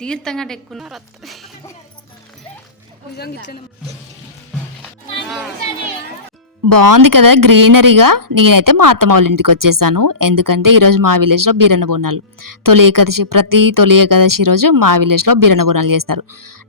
తీర్థంగా ఎక్కువ బాగుంది కదా గ్రీనరీగా. నేనైతే మా అత్తమ్మ వాళ్ళ ఇంటికి వచ్చేసాను. ఎందుకంటే ఈరోజు మా విలేజ్లో బీరన్న బోనాలు, తొలి ఏకాదశి. ప్రతి తొలి ఏకాదశి రోజు మా విలేజ్లో బీరన్న బోనాలు చేస్తారు.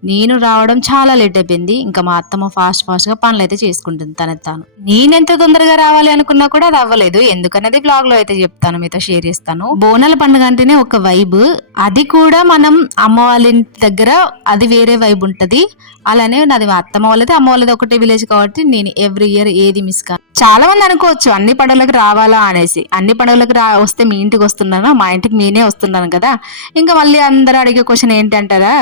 నేను రావడం చాలా లేట్ అయిపోయింది. ఇంకా మా అత్తమ్మ ఫాస్ట్గా పనులు అయితే చేసుకుంటుంది తనది తాను. నేనెంత తొందరగా రావాలి అనుకున్నా కూడా అది అవ్వలేదు. ఎందుకనేది బ్లాగ్ లో అయితే చెప్తాను, మీతో షేర్ చేస్తాను. బోనాల పండుగ అంటేనే ఒక వైబ్. అది కూడా మనం అమ్మ వాళ్ళ ఇంటి దగ్గర అది వేరే వైబ్ ఉంటది. అలానే నాది మా అత్తమ్మ వాళ్ళది అమ్మ వాళ్ళది ఒకటే విలేజ్ కాబట్టి నేను ఎవ్రీ ఇయర్ ఏది మిస్ కాను. చాలా మంది అనుకోవచ్చు అన్ని పండుగలకు రావాలా అనేసి. అన్ని పండుగలకు వస్తే మీ ఇంటికి వస్తున్నాను, మా ఇంటికి నేనే వస్తున్నాను కదా. ఇంకా మళ్ళీ అందరూ అడిగే క్వశ్చన్ ఏంటంటారా,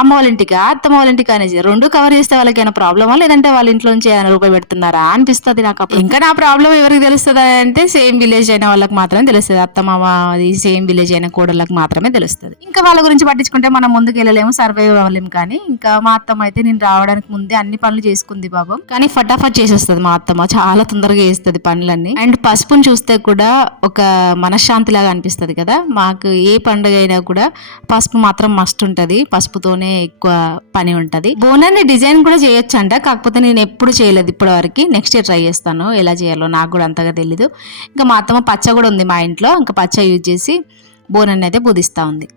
అమ్మ వాళ్ళ ఇంటికా అత్తమ్మ వాళ్ళ ఇంటికి అనేసి. రెండు కవర్ చేస్తే వాళ్ళకి ఏమైనా ప్రాబ్లమా, లేదంటే వాళ్ళ ఇంట్లో నుంచి ఏమైనా రూపాయి పెడుతున్నారా అనిపిస్తుంది నాకు. ఇంకా నా ప్రాబ్లం ఎవరికి తెలుస్తుంది అంటే సేమ్ విలేజ్ అయిన వాళ్ళకి మాత్రమే తెలుస్తుంది. అత్తమ్మ అది సేమ్ విలేజ్ అయిన కోడళ్ళకి మాత్రమే తెలుస్తుంది. ఇంకా వాళ్ళ గురించి పట్టించుకుంటే మనం ముందుకు వెళ్ళలేము, సర్వైవ్ అవ్వలేము. కానీ ఇంకా మా అత్తమ్మ అయితే నేను రావడానికి ముందే అన్ని పనులు చేసుకుంది బాబు. కానీ ఫటాఫట్ చేసేస్తుంది మా అత్తమ్మ, చాలా తొందరగా చేస్తుంది పనులన్నీ. అండ్ పసుపుని చూస్తే కూడా ఒక మనశ్శాంతి లాగా అనిపిస్తుంది కదా. మాకు ఏ పండుగ అయినా కూడా పసుపు మాత్రం మస్ట్ ఉంటది, పసుపుతోనే ఎక్కువ పని ఉంటది. బోనాన్ని డిజైన్ కూడా చేయొచ్చు అంట, కాకపోతే నేను ఎప్పుడు చేయలేదు ఇప్పటి వరకు. నెక్స్ట్ ఇయర్ ట్రై చేస్తాను ఎలా చేయాలో, నాకు కూడా అంతగా తెలీదు. ఇంకా మా అత్తమ్మ పచ్చ కూడా ఉంది మా ఇంట్లో, ఇంకా పచ్చ యూజ్ చేసి బోనాన్ని అయితే బుదిస్తా ఉంది.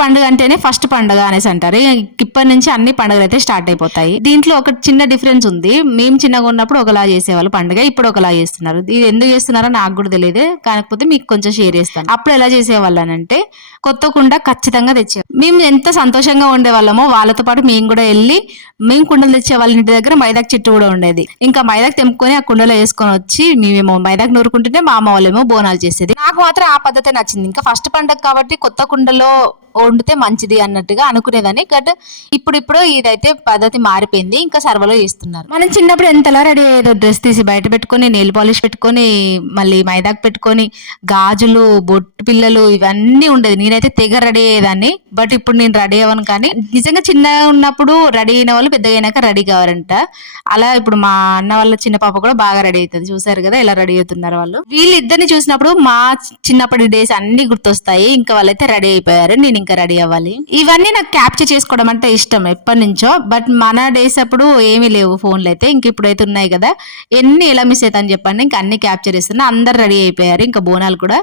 పండుగ అంటేనే ఫస్ట్ పండుగ అనేసి అంటారు. ఇప్పటి నుంచి అన్ని పండుగలు అయితే స్టార్ట్ అయిపోతాయి. దీంట్లో ఒక చిన్న డిఫరెన్స్ ఉంది. మేము చిన్నగా ఉన్నప్పుడు ఒకలా చేసేవాళ్ళు పండుగ, ఇప్పుడు ఒకలా చేస్తున్నారు. ఇది ఎందుకు చేస్తున్నారో నాకు కూడా తెలియదు, కాకపోతే మీకు కొంచెం షేర్ చేస్తాను. అప్పుడు ఎలా చేసేవాళ్ళు అంటే కొత్త కుండ ఖచ్చితంగా తెచ్చేవాళ్ళు. మేము ఎంత సంతోషంగా ఉండేవాళ్ళమో వాళ్ళతో పాటు మేము కూడా వెళ్ళి మేము కుండలు తెచ్చే వాళ్ళ ఇంటి దగ్గర మైదాకు చెట్టు కూడా ఉండేది. ఇంకా మైదాకు తెంపుకొని ఆ కుండలో వేసుకొని వచ్చి మేమేమో మైదాకు నూరుకుంటుంటే మా అమ్మ వాళ్ళేమో బోనాలు చేసేది. నాకు మాత్రం ఆ పద్ధతి నచ్చింది. ఇంకా ఫస్ట్ పండుగ కాబట్టి కొత్త కుండలో వండితే మంచిది అన్నట్టుగా అనుకునేదాన్ని. బట్ ఇప్పుడు ఇదైతే పద్ధతి మారిపోయింది, ఇంకా సర్వలో చేస్తున్నారు. మనం చిన్నప్పుడు ఎంతలా రెడీ అయ్యేదో, డ్రెస్ తీసి బయట పెట్టుకొని, నెయిల్ పాలిష్ పెట్టుకొని, మళ్ళీ మైదాకు పెట్టుకొని, గాజులు, బొట్టు పిల్లలు ఇవన్నీ ఉండేది. నేనైతే తెగ రెడీ అయ్యేదాన్ని. బట్ ఇప్పుడు నేను రెడీ అవ్వను. కానీ నిజంగా చిన్నగా ఉన్నప్పుడు రెడీ అయిన వాళ్ళు పెద్దగా అయినాక రెడీ కావారంట. అలా ఇప్పుడు మా అన్న వాళ్ళ చిన్న పాప కూడా బాగా రెడీ అవుతుంది. చూసారు కదా ఎలా రెడీ అవుతున్నారు వాళ్ళు. వీళ్ళిద్దరిని చూసినప్పుడు మా చిన్నప్పటి డేస్ అన్ని గుర్తొస్తాయి. ఇంకా వాళ్ళైతే రెడీ అయిపోయారు, నేను ఇంకా రెడీ అవ్వాలి. ఇవన్నీ నాకు క్యాప్చర్ చేసుకోవడం అంటే ఇష్టం ఎప్పటి నుంచో. బట్ మన డేస్ అప్పుడు ఏమీ లేవు ఫోన్లు అయితే. ఇంక ఇప్పుడైతే ఉన్నాయి కదా, ఎన్ని ఎలా మిస్ అవుతాయని చెప్పండి. ఇంకా అన్ని క్యాప్చర్ చేస్తున్నా. అందరు రెడీ అయిపోయారు. ఇంకా బోనాలు కూడా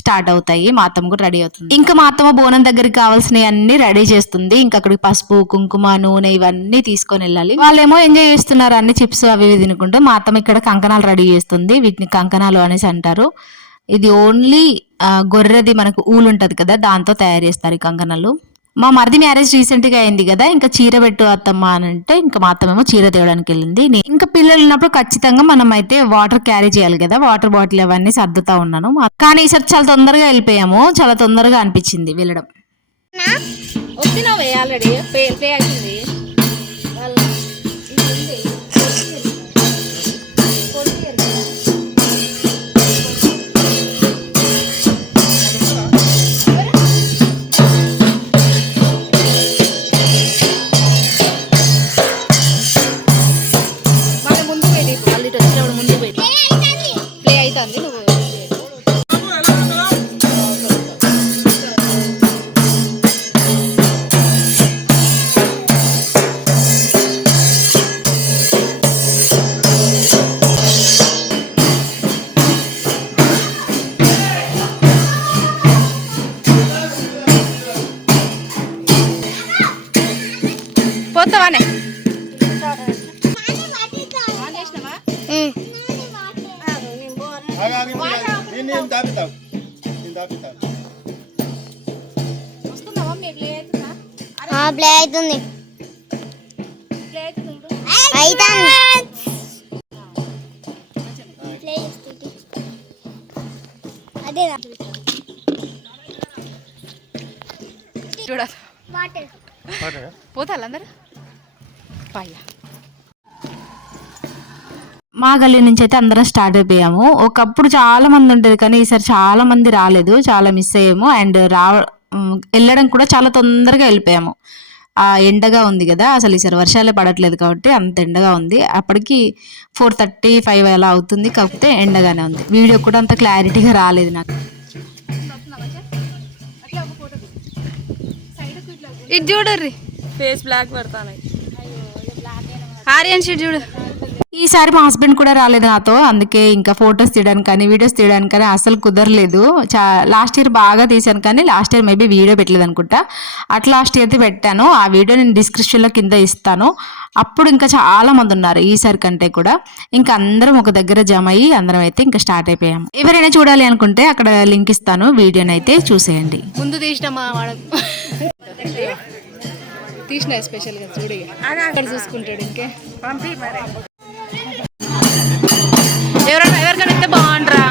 స్టార్ట్ అవుతాయి. మా అత్తమ్మ కూడా రెడీ అవుతుంది. ఇంకా మా అత్తమ్మ బోనం దగ్గరికి కావాల్సినవి అన్ని రెడీ చేస్తుంది. ఇంకా అక్కడికి పసుపు, కుంకుమ, నూనె ఇవన్నీ తీసుకొని వెళ్ళాలి. వాళ్ళేమో ఎంజాయ్ చేస్తున్నారు అన్ని చిప్స్ అవి ఇవి తినుకుంటూ. మా అత్తమ్మ ఇక్కడ కంకణాలు రెడీ చేస్తుంది. వీటిని కంకణాలు అనేసి అంటారు. ఇది ఓన్లీ గొర్రెది మనకు ఊలు ఉంటది కదా, దాంతో తయారు చేస్తారు ఈ కంకణాలు. మా మరిది మ్యారేజ్ రీసెంట్ గా అయింది కదా, ఇంకా చీర పెట్టు అత్తమ్మ అని అంటే ఇంకా మా అత్తమ్మేమో చీర తేవడానికి వెళ్ళింది. ఇంకా పిల్లలు ఉన్నప్పుడు ఖచ్చితంగా మనం అయితే వాటర్ క్యారీ చేయాలి కదా, వాటర్ బాటిల్ అవన్నీ సర్దుతా ఉన్నాను. కానీ ఈసారి చాలా తొందరగా వెళ్ళిపోయాము, చాలా తొందరగా అనిపించింది వెళ్ళడం. పోతావానే ప్లే అవుతుంది. అదేనా చూడ పోతారు అందరు. మా గల్లీ నుంచి అయితే అందరం స్టార్ట్ అయిపోయాము. ఒకప్పుడు చాలా మంది ఉండేది కానీ ఈసారి చాలా మంది రాలేదు, చాలా మిస్ అయ్యాము. అండ్ వెళ్ళడం కూడా చాలా తొందరగా వెళ్ళిపోయాము. ఆ ఎండగా ఉంది కదా, అసలు ఈసారి వర్షాలే పడట్లేదు కాబట్టి అంత ఎండగా ఉంది. అప్పటికి 4:35 అలా అవుతుంది, కాకపోతే ఎండగానే ఉంది. వీడియో కూడా అంత క్లారిటీగా రాలేదు నాకు. ఇది చూడర్రి ఫేస్ బ్లాక్ పడతాను. ఆర్యన్ షీట్ చూడు. ఈసారి మా హస్బెండ్ కూడా రాలేదు నాతో, అందుకే ఇంకా ఫొటోస్ తీయడానికి కానీ వీడియోస్ తీయడానికి కానీ అసలు కుదరలేదు. లాస్ట్ ఇయర్ బాగా తీసాను, కానీ లాస్ట్ ఇయర్ మేబీ వీడియో పెట్టలేదు అనుకుంటా. అట్లా లాస్ట్ ఇయర్ది పెట్టాను, ఆ వీడియో నేను డిస్క్రిప్షన్లో కింద ఇస్తాను. అప్పుడు ఇంకా చాలా మంది ఉన్నారు ఈసారి కంటే కూడా. ఇంకా అందరం ఒక దగ్గర జమ అయ్యి అందరం అయితే ఇంకా స్టార్ట్ అయిపోయాము. ఎవరైనా చూడాలి అనుకుంటే అక్కడ లింక్ ఇస్తాను, వీడియోని అయితే చూసేయండి. ముందు తీసినామా తీసిన స్పెషల్గా చూడి అక్కడ చూసుకుంటాడు. ఇంకే ఎవరికైనా ఇస్తే బాగుంటారా.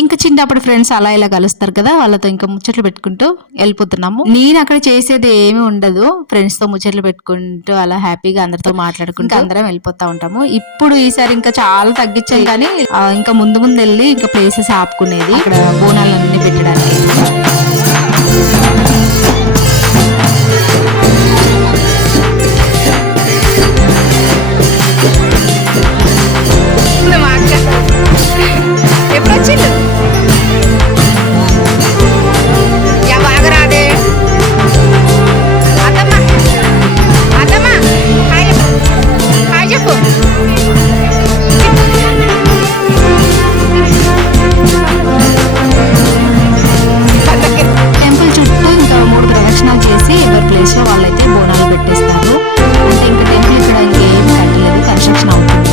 ఇంకా చిన్నప్పుడు ఫ్రెండ్స్ అలా ఇలా కలుస్తారు కదా, వాళ్ళతో ఇంకా ముచ్చట్లు పెట్టుకుంటూ వెళ్ళిపోతున్నాము. నేను అక్కడ చేసేది ఏమీ ఉండదు, ఫ్రెండ్స్ తో ముచ్చట్లు పెట్టుకుంటూ అలా హ్యాపీగా అందరితో మాట్లాడుకుంటూ అందరం వెళ్ళిపోతా ఉంటాము. ఇప్పుడు ఈసారి ఇంకా చాలా తగ్గించాం, కానీ ఇంకా ముందు ముందు వెళ్ళి ఇంకా ప్లేసెస్ ఆపుకునేది ఇక్కడ బోనాలన్నీ పెట్టడానికి. ఎప్పుడు వచ్చిండు బాగరాదే అత్తమ్మ. అత్తమ్మ హాయ్ చెప్పు. టెంపుల్ చుట్టూ ఇంకా 3 ప్రదక్షిణాలు చేసి ఎవరి ప్లేస్ లో వాళ్ళైతే బోనాలు పెట్టేస్తారు. అంటే ఇంకా టెంపుల్ ఇక్కడ ఇంకేం కట్టలేదు, కన్స్ట్రక్షన్ అవుతుంది.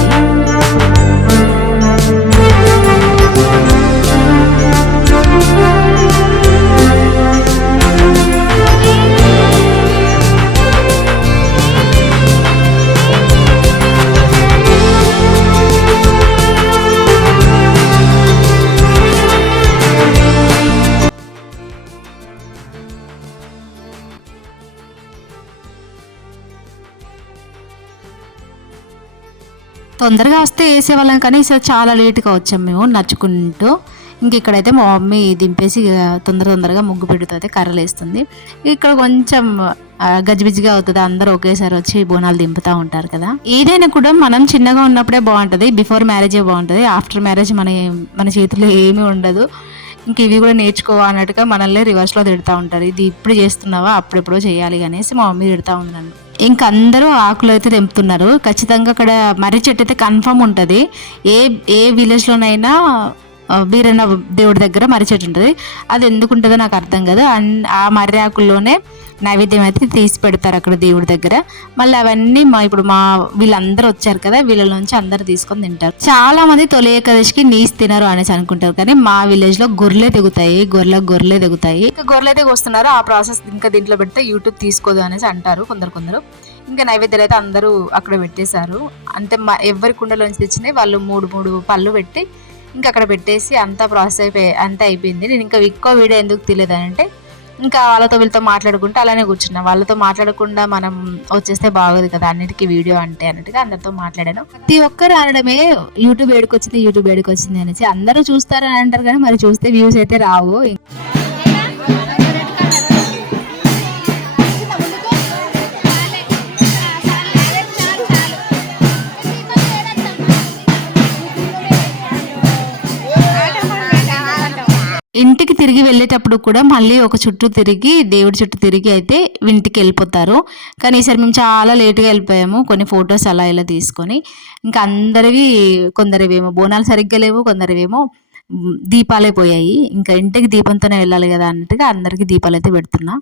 తొందరగా వస్తే వేసేవాళ్ళం, కానీ ఈసారి చాలా లేట్గా వచ్చాం మేము నడుచుకుంటూ. ఇంక ఇక్కడైతే మా మమ్మీ దింపేసి తొందరగా ముగ్గు పెడుతుంది, కర్రలు వేస్తుంది. ఇక్కడ కొంచెం గజిబిజిగా అవుతుంది, అందరూ ఒకేసారి వచ్చి బోనాలు దింపుతూ ఉంటారు కదా. ఏదైనా కూడా మనం చిన్నగా ఉన్నప్పుడే బాగుంటుంది, బిఫోర్ మ్యారేజే బాగుంటుంది. ఆఫ్టర్ మ్యారేజ్ మన చేతిలో ఏమీ ఉండదు. ఇంక ఇవి కూడా నేర్చుకోవా అన్నట్టుగా మనల్ని రివర్స్లో తిడతా ఉంటారు. ఇది ఇప్పుడు చేస్తున్నావా, అప్పుడెప్పుడో చేయాలి అనేసి మా మమ్మీ తిడతా ఉందండి. ఇంక అందరూ ఆకులు అయితే తెంపుతున్నారు. ఖచ్చితంగా అక్కడ మర్రి చెట్టు అయితే కన్ఫర్మ్ ఉంటుంది. ఏ విలేజ్లోనైనా బీరన్న దేవుడి దగ్గర మర్రి చెట్టు ఉంటుంది. అది ఎందుకు ఉంటుందో నాకు అర్థం కాదు. ఆ మర్రి ఆకుల్లోనే నైవేద్యం అయితే తీసి పెడతారు అక్కడ దేవుడి దగ్గర. మళ్ళీ అవన్నీ ఇప్పుడు మా వీళ్ళందరూ వచ్చారు కదా, వీళ్ళ నుంచి అందరు తీసుకొని తింటారు. చాలా మంది తొలి ఏకాదశికి నీసు తినరు అనేసి అనుకుంటారు, కానీ మా విలేజ్ లో గొర్రెలే తెగుతాయి, గొర్రెలే తెగుతాయి. ఇంకా గొర్రెలు అయితే వస్తున్నారు, ఆ ప్రాసెస్ ఇంకా దీంట్లో పెడితే యూట్యూబ్ తీసుకోదు అనేసి అంటారు కొందరు. ఇంకా నైవేద్యాలు అయితే అందరూ అక్కడ పెట్టేశారు. అంటే ఎవరి కుండలోంచి తెచ్చినాయి వాళ్ళు 3 పళ్ళు పెట్టి ఇంకా అక్కడ పెట్టేసి అంతా ప్రాసెస్ అంతా అయిపోయింది. నేను ఇంకా ఎక్కువ వీడియో ఎందుకు తీయలేదంటే ఇంకా వీళ్ళతో మాట్లాడుకుంటూ అలానే కూర్చున్నా. వాళ్ళతో మాట్లాడకుండా మనం వచ్చేస్తే బాగోదు కదా, అన్నిటికీ వీడియో అంటే అన్నట్టుగా అందరితో మాట్లాడాను. ప్రతి ఒక్కరు అనడమే యూట్యూబ్ ఏడుకొచ్చింది అనేసి. అందరూ చూస్తారని అంటారు, కానీ మరి చూస్తే వ్యూస్ అయితే రావు. ఇంటికి తిరిగి వెళ్ళేటప్పుడు కూడా మళ్ళీ ఒక చుట్టూ తిరిగి దేవుడి చుట్టూ తిరిగి అయితే ఇంటికి వెళ్ళిపోతారు. కానీ ఈసారి మేము చాలా లేట్గా వెళ్ళిపోయాము, కొన్ని ఫొటోస్ అలా ఇలా తీసుకొని. ఇంకా అందరివి కొందరివేమో బోనాలు సరిగ్గా లేవు, కొందరివేమో దీపాలే పోయాయి. ఇంకా ఇంటికి దీపంతోనే వెళ్ళాలి కదా అన్నట్టుగా అందరికీ దీపాలు అయితే పెడుతున్నా.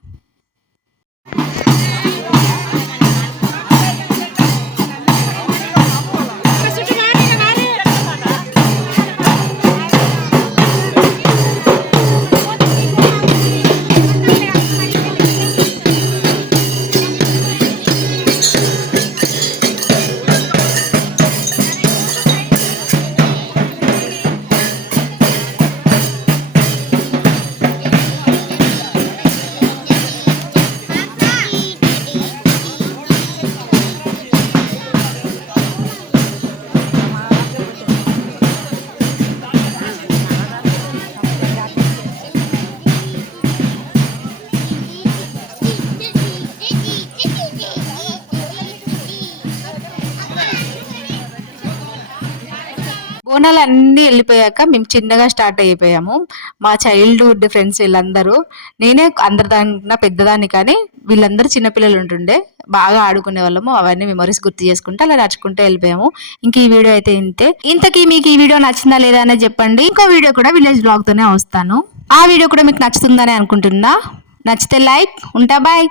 బోనాలు అన్నీ వెళ్ళిపోయాక మేము చిన్నగా స్టార్ట్ అయిపోయాము. మా చైల్డ్హుడ్ ఫ్రెండ్స్ వీళ్ళందరూ, నేనే అందరిదానికన్నా పెద్దదాన్ని, కానీ వీళ్ళందరూ చిన్నపిల్లలు ఉంటుండే, బాగా ఆడుకునే వాళ్ళము. అవన్నీ మెమరీస్ గుర్తు చేసుకుంటే అలా నడుచుకుంటూ వెళ్ళిపోయాము. ఇంక ఈ వీడియో అయితే ఇంతే. ఇంతకీ మీకు ఈ వీడియో నచ్చిందా లేదా అనేది చెప్పండి. ఇంకో వీడియో కూడా విలేజ్ బ్లాగ్ తోనే వస్తాను. ఆ వీడియో కూడా మీకు నచ్చుతుందని అనుకుంటున్నా. నచ్చితే లైక్. ఉంటా, బాయ్.